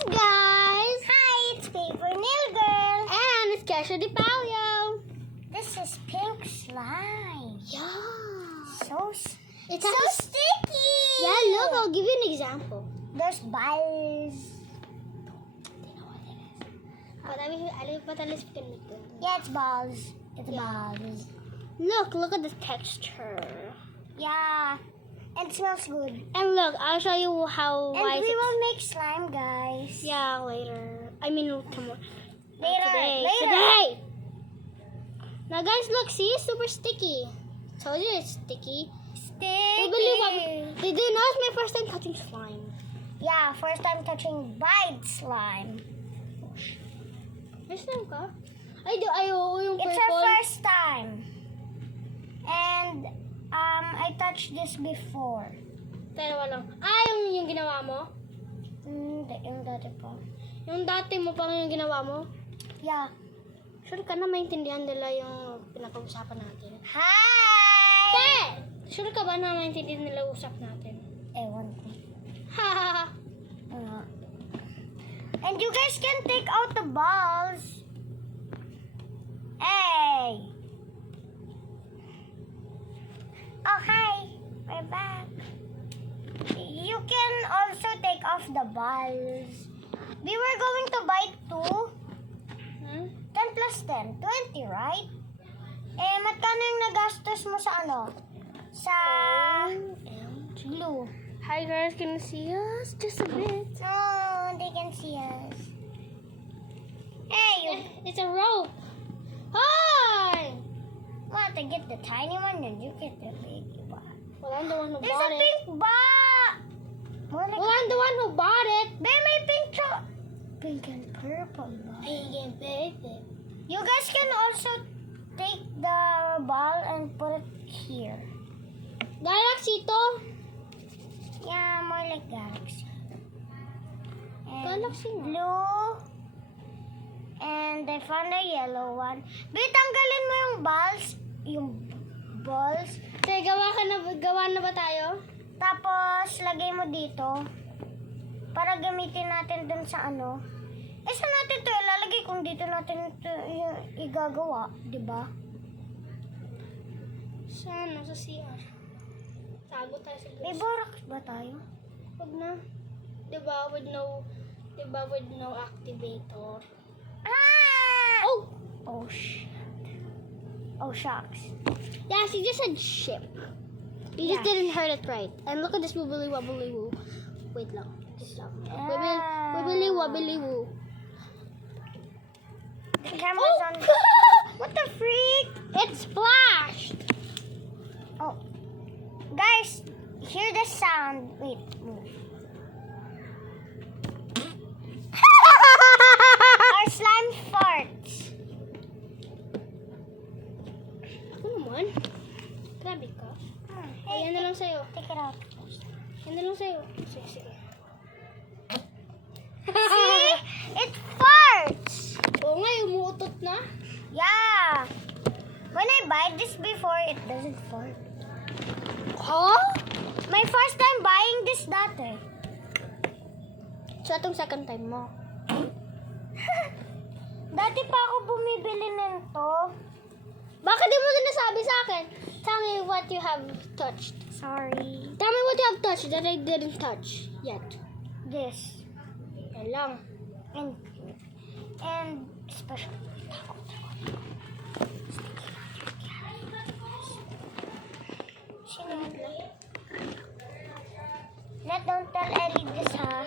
Yes, guys! Hi, it's Paper Nail Girl. And it's Kesha Di Palio. This is pink slime. Yeah. It's has so a- sticky. Yeah, look, I'll give you an example. There's balls. They know what it is. But at least we can make them. Yeah, it's balls. It's Yeah. balls. Look at the texture. Yeah, and it smells good. And look, I'll show you how And wise we it's... will make slime, guys. Yeah, later. I mean, tomorrow. Later. Today! Now, guys, look, see? It's super sticky. Told you it's sticky. Sticky. Did you know it's my first time touching slime? Yeah, first time touching bite slime. May slime ka? Ay, oo, yung It's purple. our first time. And I touched this before. Pero walang. Yung ginawa mo? Yung dati pa. Yung dati mo pang yung ginawa mo? Yeah. Sure ka na maintindihan nila yung pinag-uusapan natin? Hi! Te! Sure ka ba na maintindihan nila usap natin? Ewan ko. Hahaha. And you guys can take out the balls. Hey! Oh, hi. We're back. You can also take off the balls. We were going to buy 2. 10 plus 10. 20, right? Eh, magkano yung nagastos mo sa ano? Sa glue. Hi guys, can you see us? Just a bit. No, they can see us. Hey, you It's a rope. Hi! want to get the tiny one and you get the big one. Well, I'm the one who There's bought a it. pink bar. More like Well, I'm the one who bought it. Babe, may pink and purple. Bar. Pink and baby. You guys can also take the ball and put it here. Galaxy to. Yeah, more like galaxy. And Galaxy nga. blue. And I found a yellow one. Babe, tanggalin mo yung balls. Yung balls. Sige, gawa na ba tayo? Tapos, lagay mo dito. Para gamitin natin dun sa ano. Eh, saan natin ito ilalagay kung dito natin ito igagawa? Diba? Saan? Sa CR. Tago tayo sa May bus. borax ba tayo? Huwag na. Diba with no activator. Ah! Oh! Oh, shit. Oh, shucks. Yeah, she just said ship. You just Yeah. didn't heard it right. And look at this wobbly wobbly woo. Wait lang. Just stop. Ah. Wibbly wobbly woo. The camera's on. What the freak? It splashed! Oh. Guys, hear the sound. Wait, move. Our slime farts. Ako naman. Grabe ka. Hey, Ayan na lang sa'yo. take it out. Ayan na lang sa'yo. Sige. See? It farts. Oo nga, umuutot na. Yeah. When I buy this before, it doesn't fart. Huh? My first time buying this dati. So, itong second time mo. Dati pa ako bumibili nito. Bakit di mo sinasabi sa akin? Tell me what you have touched. Sorry. Tell me what you have touched that I didn't touch yet. This. Yan lang. And special. Net, don't tell Ellie this, ha?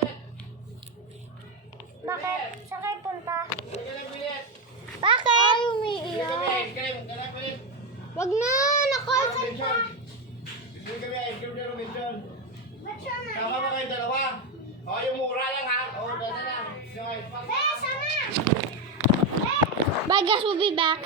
Bakit? Saan kayo punta? Bakit? Ay, umiiyak. Wag na, nakal. Ba't siya na? Tama ba kayo dalawa? O, yung mura lang ha? O, dala lang. Be, sama! Bye guys, we'll be back.